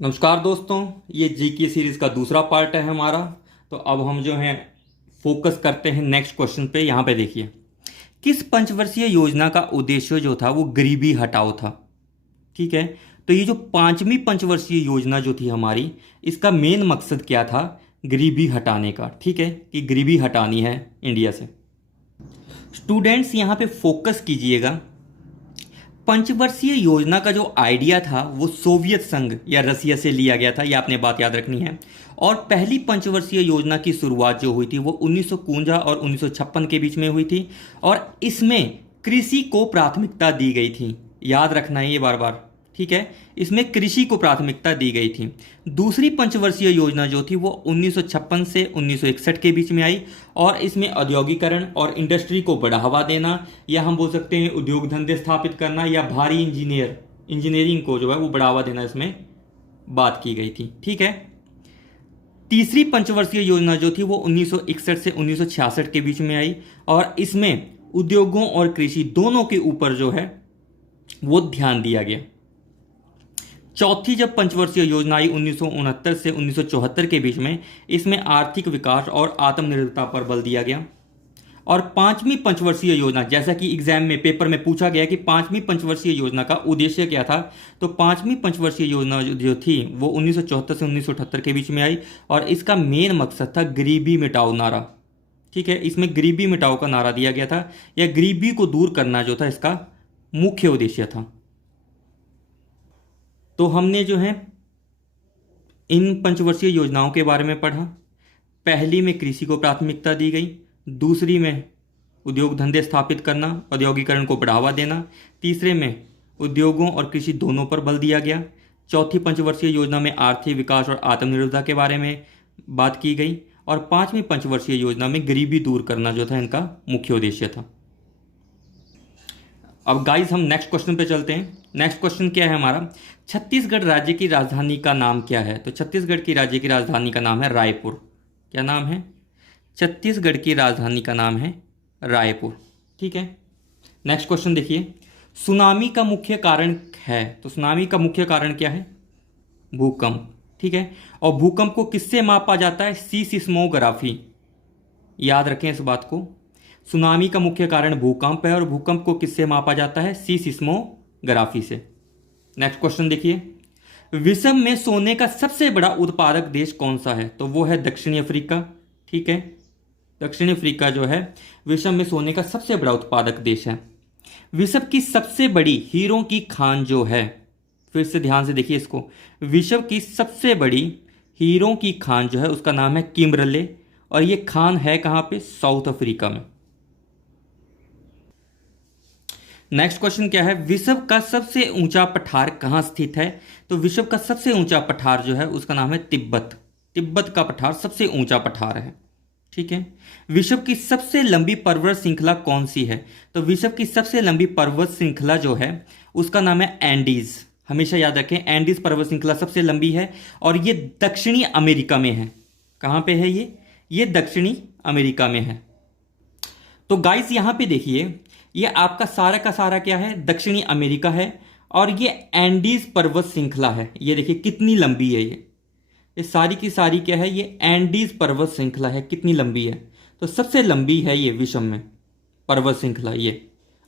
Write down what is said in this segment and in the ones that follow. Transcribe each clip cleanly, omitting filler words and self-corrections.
नमस्कार दोस्तों, ये जीके सीरीज का दूसरा पार्ट है हमारा। तो अब हम जो है फोकस करते हैं नेक्स्ट क्वेश्चन पे। यहाँ पे देखिए, किस पंचवर्षीय योजना का उद्देश्य जो था वो गरीबी हटाओ था। ठीक है, तो ये जो पांचवी पंचवर्षीय योजना जो थी हमारी, इसका मेन मकसद क्या था? गरीबी हटाने का। ठीक है, कि गरीबी हटानी है इंडिया से। स्टूडेंट्स यहाँ पे फोकस कीजिएगा। पंचवर्षीय योजना का जो आइडिया था वो सोवियत संघ या रसिया से लिया गया था, ये आपने बात याद रखनी है। और पहली पंचवर्षीय योजना की शुरुआत जो हुई थी वो 1951 और 1956 के बीच में हुई थी, और इसमें कृषि को प्राथमिकता दी गई थी। याद रखना है ये बार बार। ठीक है, इसमें कृषि को प्राथमिकता दी गई थी। दूसरी पंचवर्षीय योजना जो थी वो 1956 से 1961 के बीच में आई, और इसमें औद्योगिकरण और इंडस्ट्री को बढ़ावा देना, या हम बोल सकते हैं उद्योग धंधे स्थापित करना, या भारी इंजीनियरिंग को जो है वो बढ़ावा देना, इसमें बात की गई थी। ठीक है, तीसरी पंचवर्षीय योजना जो थी वो 1961 से 1966 के बीच में आई, और इसमें उद्योगों और कृषि दोनों के ऊपर जो है वो ध्यान दिया गया। चौथी जब पंचवर्षीय योजना आई 1969 से 1974 के बीच में, इसमें आर्थिक विकास और आत्मनिर्भरता पर बल दिया गया। और पांचवी पंचवर्षीय योजना, जैसा कि एग्जाम में पेपर में पूछा गया कि पांचवी पंचवर्षीय योजना का उद्देश्य क्या था, तो पांचवी पंचवर्षीय योजना जो थी वो 1974 से 1978 के बीच में आई, और इसका मेन मकसद था गरीबी मिटाओ नारा। ठीक है, इसमें गरीबी मिटाओ का नारा दिया गया था, या गरीबी को दूर करना जो था इसका मुख्य उद्देश्य था। तो हमने जो है इन पंचवर्षीय योजनाओं के बारे में पढ़ा। पहली में कृषि को प्राथमिकता दी गई, दूसरी में उद्योग धंधे स्थापित करना, औद्योगिकरण को बढ़ावा देना, तीसरे में उद्योगों और कृषि दोनों पर बल दिया गया, चौथी पंचवर्षीय योजना में आर्थिक विकास और आत्मनिर्भरता के बारे में बात की गई, और पांचवी पंचवर्षीय योजना में गरीबी दूर करना जो था इनका मुख्य उद्देश्य था। अब गाइस हम नेक्स्ट क्वेश्चन पे चलते हैं। नेक्स्ट क्वेश्चन क्या है हमारा? छत्तीसगढ़ राज्य की राजधानी का नाम क्या है? तो छत्तीसगढ़ की राज्य की राजधानी का नाम है रायपुर। क्या नाम है? छत्तीसगढ़ की राजधानी का नाम है रायपुर। ठीक है, नेक्स्ट क्वेश्चन देखिए, सुनामी का मुख्य कारण है, तो सुनामी का मुख्य कारण क्या है? भूकंप। ठीक है, और भूकंप को किससे मापा जाता है? सीस्मोग्राफी। याद रखें इस बात को। सुनामी का मुख्य कारण भूकंप है, और भूकंप को किससे मापा जाता है? सीस्मोग्राफी से। नेक्स्ट क्वेश्चन देखिए, विश्व में सोने का सबसे बड़ा उत्पादक देश कौन सा है? तो वो है दक्षिणी अफ्रीका। ठीक है, दक्षिणी अफ्रीका जो है विश्व में सोने का सबसे बड़ा उत्पादक देश है। विश्व की सबसे बड़ी हीरों की खान जो है, फिर से ध्यान से देखिए इसको, विश्व की सबसे बड़ी हीरों की खान जो है उसका नाम है किम्बरले, और ये खान है कहाँ पे? साउथ अफ्रीका में। नेक्स्ट क्वेश्चन क्या है? विश्व का सबसे ऊंचा पठार कहाँ स्थित है? तो विश्व का सबसे ऊंचा पठार जो है उसका नाम है तिब्बत। तिब्बत का पठार सबसे ऊंचा पठार है। ठीक है, विश्व की सबसे लंबी पर्वत श्रृंखला कौन सी है? तो विश्व की सबसे लंबी पर्वत श्रृंखला जो है उसका नाम है एंडीज। हमेशा याद रखें, एंडीज पर्वत श्रृंखला सबसे लंबी है, और ये दक्षिणी अमेरिका में है। कहाँ पे है ये दक्षिणी अमेरिका में है। तो गाइस यहाँ पे देखिए, ये आपका सारा का सारा क्या है? दक्षिणी अमेरिका है, और ये एंडीज पर्वत श्रृंखला है। ये देखिए कितनी लंबी है ये सारी की सारी क्या है? ये एंडीज पर्वत श्रृंखला है। कितनी लंबी है? तो सबसे लंबी है ये विश्व में पर्वत श्रृंखला ये,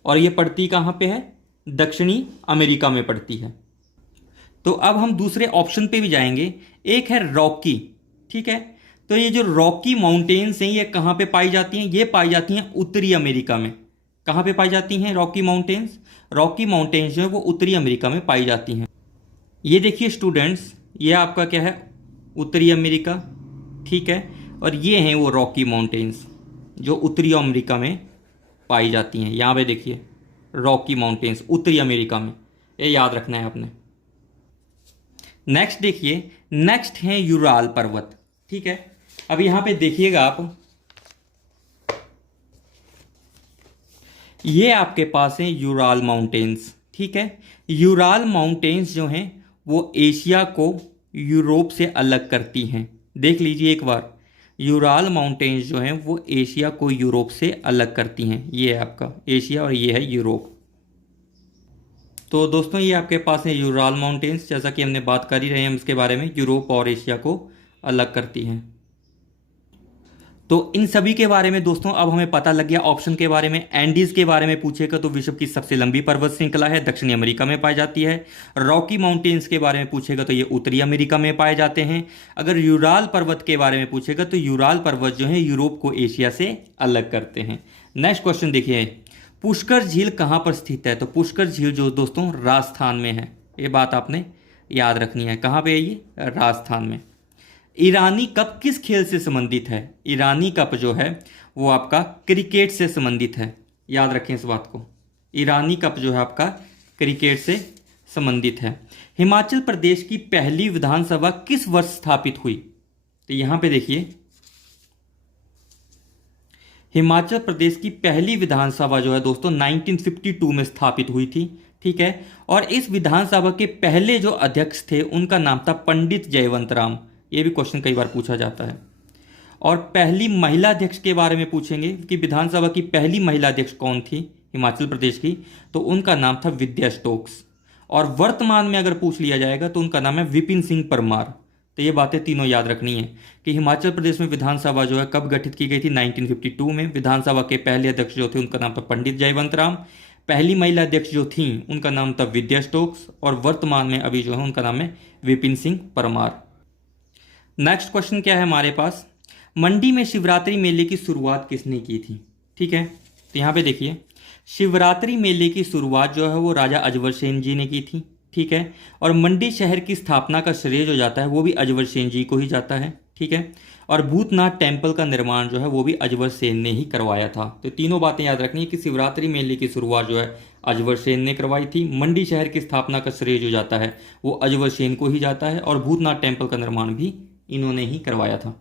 और ये पड़ती कहाँ पे है? दक्षिणी अमेरिका में पड़ती है। तो अब हम दूसरे ऑप्शन पे भी जाएंगे। एक है रॉकी। ठीक है, तो ये जो रॉकी माउंटेन्स हैं ये कहाँ पे पाई जाती हैं? ये पाई जाती हैं उत्तरी अमेरिका में। कहाँ पे पाई जाती हैं रॉकी माउंटेन्स? रॉकी माउंटेन्स जो है वो उत्तरी अमेरिका में पाई जाती हैं। ये देखिए स्टूडेंट्स, ये आपका क्या है? उत्तरी अमेरिका। ठीक है, और ये हैं वो रॉकी माउंटेन्स जो उत्तरी अमेरिका में पाई जाती हैं। यहाँ पे देखिए रॉकी माउंटेन्स उत्तरी अमेरिका में, ये याद रखना है आपने। नेक्स्ट देखिए, नेक्स्ट है यूराल पर्वत। ठीक है, अब यहाँ पे देखिएगा आप, ये आपके पास है यूराल माउंटेन्स। ठीक है, यूराल माउंटेन्स जो हैं वो एशिया को यूरोप से अलग करती हैं। देख लीजिए एक बार, यूराल माउंटेन्स जो हैं वो एशिया को यूरोप से अलग करती हैं। ये है आपका एशिया और ये है यूरोप। तो दोस्तों ये आपके पास है यूराल माउंटेन्स, जैसा कि हमने बात कर ही रहे हैं हम इसके बारे में, यूरोप और एशिया को अलग करती हैं। तो इन सभी के बारे में दोस्तों अब हमें पता लग गया ऑप्शन के बारे में। एंडीज के बारे में पूछेगा तो विश्व की सबसे लंबी पर्वत श्रृंखला है, दक्षिणी अमेरिका में पाई जाती है। रॉकी माउंटेन्स के बारे में पूछेगा तो ये उत्तरी अमेरिका में पाए जाते हैं। अगर यूराल पर्वत के बारे में पूछेगा तो यूराल पर्वत जो है यूरोप को एशिया से अलग करते हैं। नेक्स्ट क्वेश्चन देखिए, पुष्कर झील कहाँ पर स्थित है? तो पुष्कर झील जो दोस्तों राजस्थान में है, ये बात आपने याद रखनी है। कहाँ पे है ये? राजस्थान में। ईरानी कप किस खेल से संबंधित है? ईरानी कप जो है वो आपका क्रिकेट से संबंधित है, याद रखें इस बात को। ईरानी कप जो है आपका क्रिकेट से संबंधित है। हिमाचल प्रदेश की पहली विधानसभा किस वर्ष स्थापित हुई? तो यहां पे देखिए, हिमाचल प्रदेश की पहली विधानसभा जो है दोस्तों 1952 में स्थापित हुई थी, ठीक है। और इस विधानसभा के पहले जो अध्यक्ष थे उनका नाम था पंडित जयवंत राम। ये भी क्वेश्चन कई बार पूछा जाता है। और पहली महिला अध्यक्ष के बारे में पूछेंगे कि विधानसभा की पहली महिला अध्यक्ष कौन थी हिमाचल प्रदेश की, तो उनका नाम था विद्या स्टोक्स। और वर्तमान में अगर पूछ लिया जाएगा तो उनका नाम है विपिन सिंह परमार। तो ये बातें तीनों याद रखनी है कि हिमाचल प्रदेश में विधानसभा जो है कब गठित की गई थी? 1952 में। विधानसभा के पहले अध्यक्ष जो थे उनका नाम था पंडित जयवंत राम। पहली महिला अध्यक्ष जो थी उनका नाम था विद्या स्टोक्स। और वर्तमान में अभी जो है उनका नाम है विपिन सिंह परमार। नेक्स्ट क्वेश्चन क्या है हमारे पास? मंडी में शिवरात्रि मेले की शुरुआत किसने की थी? ठीक है, तो यहाँ पे देखिए, शिवरात्रि मेले की शुरुआत जो है वो राजा अजवर सेन जी ने की थी, ठीक है। और मंडी शहर की स्थापना का श्रेय जो जाता है वो भी अजवर सेन जी को ही जाता है, ठीक है। और भूतनाथ टेम्पल का निर्माण जो है वो भी अजवर सेन ने ही करवाया था। तो तीनों बातें याद रखनी है कि शिवरात्रि मेले की शुरुआत जो है अजवर सेन ने करवाई थी, मंडी शहर की स्थापना का श्रेय जो जाता है वो अजवर सेन को ही जाता है, और भूतनाथ टेम्पल का निर्माण भी इन्होंने ही करवाया था।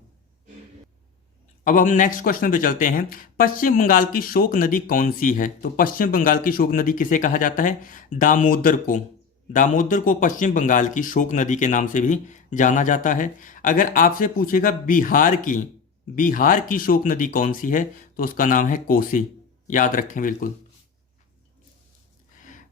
अब हम नेक्स्ट क्वेश्चन पे चलते हैं। पश्चिम बंगाल की शोक नदी कौन सी है? तो पश्चिम बंगाल की शोक नदी किसे कहा जाता है? दामोदर को। दामोदर को पश्चिम बंगाल की शोक नदी के नाम से भी जाना जाता है। अगर आपसे पूछेगा बिहार की शोक नदी कौन सी है, तो उसका नाम है कोसी, याद रखें बिल्कुल।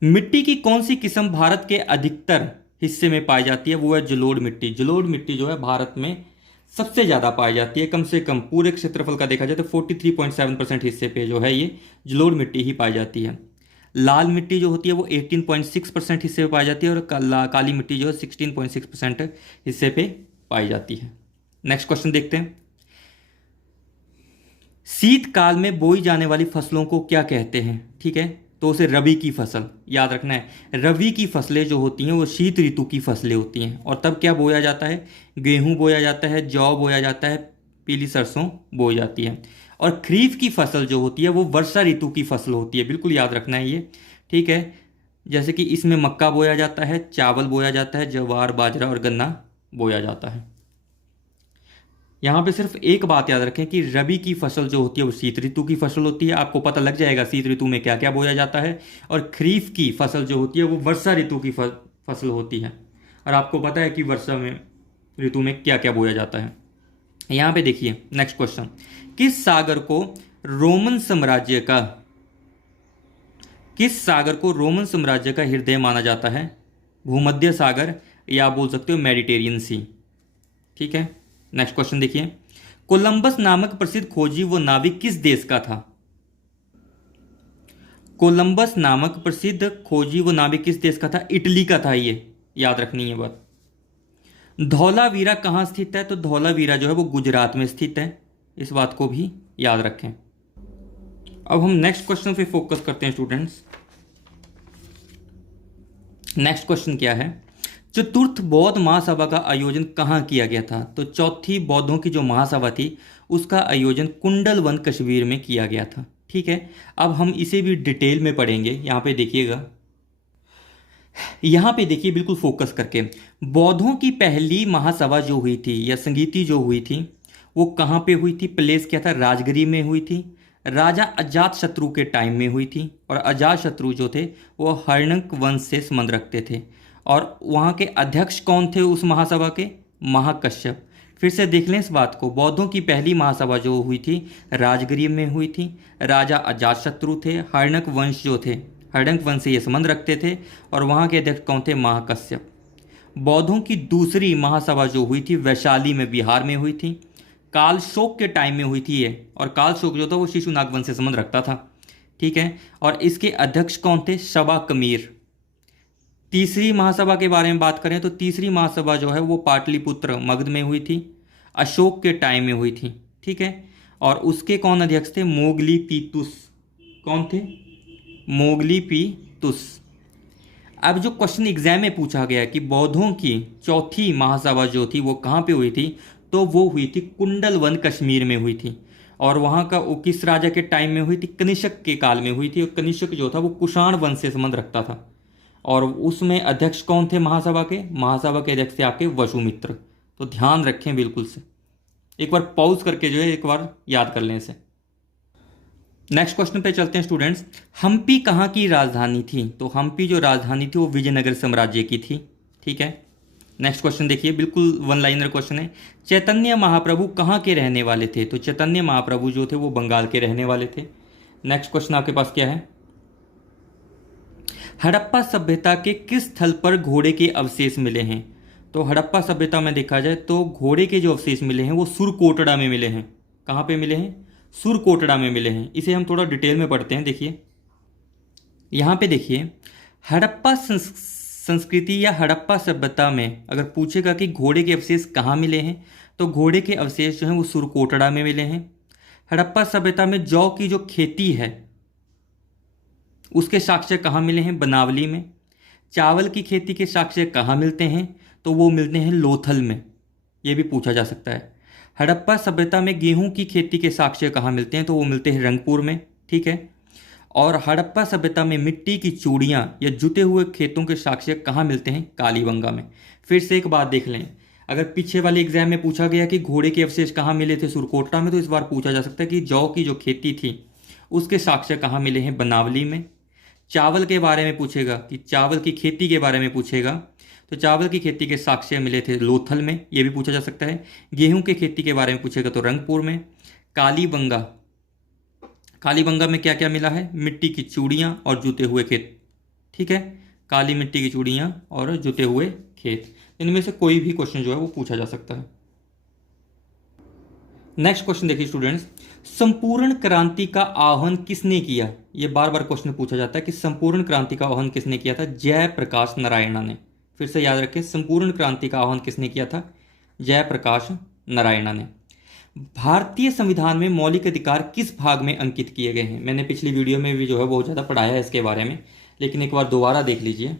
मिट्टी की कौन सी किस्म भारत के अधिकतर हिस्से में पाई जाती है? वो है जलोढ़ मिट्टी। जलोढ़ मिट्टी जो है भारत में सबसे ज़्यादा पाई जाती है, कम से कम पूरे क्षेत्रफल का देखा जाए तो 43.7% हिस्से पे जो है ये जलोढ़ मिट्टी ही पाई जाती है। लाल मिट्टी जो होती है वो 18.6% हिस्से पे पाई जाती है, और काली मिट्टी जो है 16.6% हिस्से पे पाई जाती है। नेक्स्ट क्वेश्चन देखते हैं। शीतकाल में बोई जाने वाली फसलों को क्या कहते हैं? ठीक है, तो उसे रबी की फसल, याद रखना है। रबी की फसलें जो होती हैं वो शीत ऋतु की फसलें होती हैं। और तब क्या बोया जाता है? गेहूं बोया जाता है, जौ बोया जाता है, पीली सरसों बोई जाती है। और खरीफ की फसल जो होती है वो वर्षा ऋतु की फसल होती है, बिल्कुल याद रखना है ये, ठीक है। जैसे कि इसमें मक्का बोया जाता है, चावल बोया जाता है, ज्वार बाजरा और गन्ना बोया जाता है। यहाँ पे सिर्फ एक बात याद रखें कि रबी की फसल जो होती है वो शीत ऋतु की फसल होती है। आपको पता लग जाएगा शीत ऋतु में क्या क्या बोया जाता है। और खरीफ की फसल जो होती है वो वर्षा ऋतु की फसल होती है, और आपको पता है कि वर्षा में ऋतु में क्या क्या बोया जाता है। यहाँ पे देखिए नेक्स्ट क्वेश्चन, किस सागर को रोमन साम्राज्य का हृदय माना जाता है? भूमध्य सागर, या आप बोल सकते हो मेडिटेरियन सी, ठीक है। नेक्स्ट क्वेश्चन देखिए, कोलंबस नामक प्रसिद्ध खोजी व नाविक किस देश का था? कोलंबस नामक प्रसिद्ध खोजी व नाविक किस देश का था? इटली का था, ये याद रखनी है बात। धौलावीरा कहाँ स्थित है? तो धौलावीरा जो है वो गुजरात में स्थित है, इस बात को भी याद रखें। अब हम नेक्स्ट क्वेश्चन पे फोकस करते हैं स्टूडेंट्स। नेक्स्ट क्वेश्चन क्या है? चतुर्थ बौद्ध महासभा का आयोजन कहाँ किया गया था? तो चौथी बौद्धों की जो महासभा थी उसका आयोजन कुंडलवन कश्मीर में किया गया था, ठीक है। अब हम इसे भी डिटेल में पढ़ेंगे। यहाँ पे देखिएगा, यहाँ पे देखिए बिल्कुल फोकस करके। बौद्धों की पहली महासभा जो हुई थी या संगीति जो हुई थी वो कहाँ पे हुई थी? प्लेस क्या था? राजगिरी में हुई थी। राजा अजातशत्रु के टाइम में हुई थी। और अजातशत्रु जो थे वो हर्णक वंश से संबंध रखते थे। और वहाँ के अध्यक्ष कौन थे उस महासभा के? महाकश्यप। फिर से देख लें इस बात को, बौद्धों की पहली महासभा जो हुई थी राजगिरी में हुई थी। राजा अजातशत्रु थे, हर्णक वंश जो थे, हड़प्पा वंश से ये संबंध रखते थे और वहाँ के अध्यक्ष कौन थे? महाकश्यप। बौद्धों की दूसरी महासभा जो हुई थी वैशाली में, बिहार में हुई थी। काल शोक के टाइम में हुई थी ये, और काल शोक जो था वो शिशुनाग वंश से संबंध रखता था, ठीक है। और इसके अध्यक्ष कौन थे? शबा कमीर। तीसरी महासभा के बारे में बात करें तो तीसरी महासभा जो है वो पाटलिपुत्र मगध में हुई थी, अशोक के टाइम में हुई थी, ठीक है। और उसके कौन अध्यक्ष थे? मोगलीपीतुस। कौन थे? मोगलीपीतुस। अब जो क्वेश्चन एग्जाम में पूछा गया कि बौद्धों की चौथी महासभा जो थी वो कहाँ पे हुई थी, तो वो हुई थी कुंडलवन, कश्मीर में हुई थी। और वहाँ का वो किस राजा के टाइम में हुई थी? कनिष्क के काल में हुई थी। और कनिष्क जो था वो कुषाण वंश से संबंध रखता था। और उसमें अध्यक्ष कौन थे महासभा के? महासभा के अध्यक्ष थे आपके वसुमित्र। तो ध्यान रखें बिल्कुल से, एक बार पॉज करके जो है एक बार याद कर लें इसे। नेक्स्ट क्वेश्चन पे चलते हैं स्टूडेंट्स। हम्पी कहाँ की राजधानी थी? तो हम्पी जो राजधानी थी वो विजयनगर साम्राज्य की थी, ठीक है। नेक्स्ट क्वेश्चन देखिए, बिल्कुल वन लाइनर क्वेश्चन है। चैतन्य महाप्रभु कहाँ के रहने वाले थे? तो चैतन्य महाप्रभु जो थे वो बंगाल के रहने वाले थे। नेक्स्ट क्वेश्चन आपके पास क्या है? हड़प्पा सभ्यता के किस स्थल पर घोड़े के अवशेष मिले हैं? तो हड़प्पा सभ्यता में देखा जाए तो घोड़े के जो अवशेष मिले हैं वो सुरकोटड़ा में मिले हैं। कहाँ पे मिले हैं? सुरकोटड़ा में मिले हैं। इसे हम थोड़ा डिटेल में पढ़ते हैं। देखिए यहाँ पे देखिए, हड़प्पा संस्कृति या हड़प्पा सभ्यता में अगर पूछेगा कि घोड़े के अवशेष कहाँ मिले हैं, तो घोड़े के अवशेष जो हैं वो सुरकोटड़ा में मिले हैं। हड़प्पा सभ्यता में जौ की जो खेती है उसके साक्ष्य कहाँ मिले हैं? बनावली में। चावल की खेती के साक्ष्य कहाँ मिलते हैं? तो वो मिलते हैं लोथल में। ये भी पूछा जा सकता है। हड़प्पा सभ्यता में गेहूं की खेती के साक्ष्य कहाँ मिलते हैं? तो वो मिलते हैं रंगपुर में, ठीक है। और हड़प्पा सभ्यता में मिट्टी की चूड़ियाँ या जुते हुए खेतों के साक्ष्य कहाँ मिलते हैं? कालीबंगा में। फिर से एक बात देख लें, अगर पीछे वाले एग्जाम में पूछा गया कि घोड़े के अवशेष कहाँ मिले थे? सुरकोटड़ा में। तो इस बार पूछा जा सकता है कि जौ की जो खेती थी उसके साक्ष्य कहाँ मिले हैं? बनावली में। चावल के बारे में पूछेगा कि चावल की खेती के बारे में पूछेगा तो चावल की खेती के साक्ष्य मिले थे लोथल में। ये भी पूछा जा सकता है। गेहूं के खेती के बारे में पूछेगा तो रंगपुर में। कालीबंगा, कालीबंगा में क्या क्या मिला है? मिट्टी की चूड़ियाँ और जुते हुए खेत, ठीक है। काली मिट्टी की चूड़ियाँ और जुते हुए खेत, इनमें से कोई भी क्वेश्चन जो है वो पूछा जा सकता है। नेक्स्ट क्वेश्चन देखिए स्टूडेंट्स, संपूर्ण क्रांति का आह्वान किसने किया? ये बार बार क्वेश्चन पूछा जाता है कि संपूर्ण क्रांति का आह्वान किसने किया था? जयप्रकाश नारायण ने। फिर से याद रखें, संपूर्ण क्रांति का आह्वान किसने किया था? जयप्रकाश नारायण ने। भारतीय संविधान में मौलिक अधिकार किस भाग में अंकित किए गए हैं? मैंने पिछली वीडियो में भी जो है बहुत ज़्यादा पढ़ाया है इसके बारे में, लेकिन एक बार दोबारा देख लीजिए।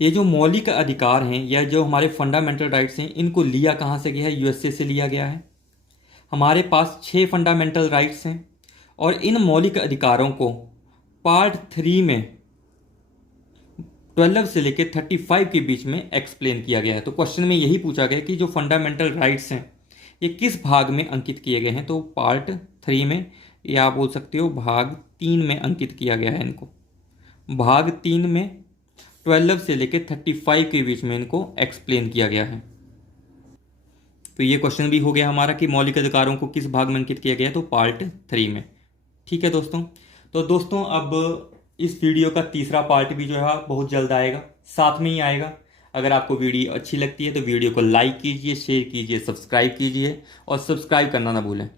ये जो मौलिक अधिकार हैं या जो हमारे फंडामेंटल राइट्स हैं, इनको लिया कहाँ से गया है? यूएसए से लिया गया है। हमारे पास 6 फंडामेंटल राइट्स हैं और इन मौलिक अधिकारों को पार्ट 3 में 12 से लेकर 35 के बीच में एक्सप्लेन किया गया है। तो क्वेश्चन में यही पूछा गया कि जो फंडामेंटल राइट्स हैं ये किस भाग में अंकित किए गए हैं? तो पार्ट 3 में, या आप बोल सकते हो भाग 3 में अंकित किया गया है इनको। भाग 3 में 12 से लेकर 35 के बीच में इनको एक्सप्लेन किया गया है। तो ये क्वेश्चन भी हो गया हमारा कि मौलिक अधिकारों को किस भाग में अंकित किया गया है? तो पार्ट 3 में, ठीक है दोस्तों। तो दोस्तों अब इस वीडियो का तीसरा पार्ट भी जो है बहुत जल्द आएगा, साथ में ही आएगा। अगर आपको वीडियो अच्छी लगती है तो वीडियो को लाइक कीजिए, शेयर कीजिए, सब्सक्राइब कीजिए और सब्सक्राइब करना ना भूलें।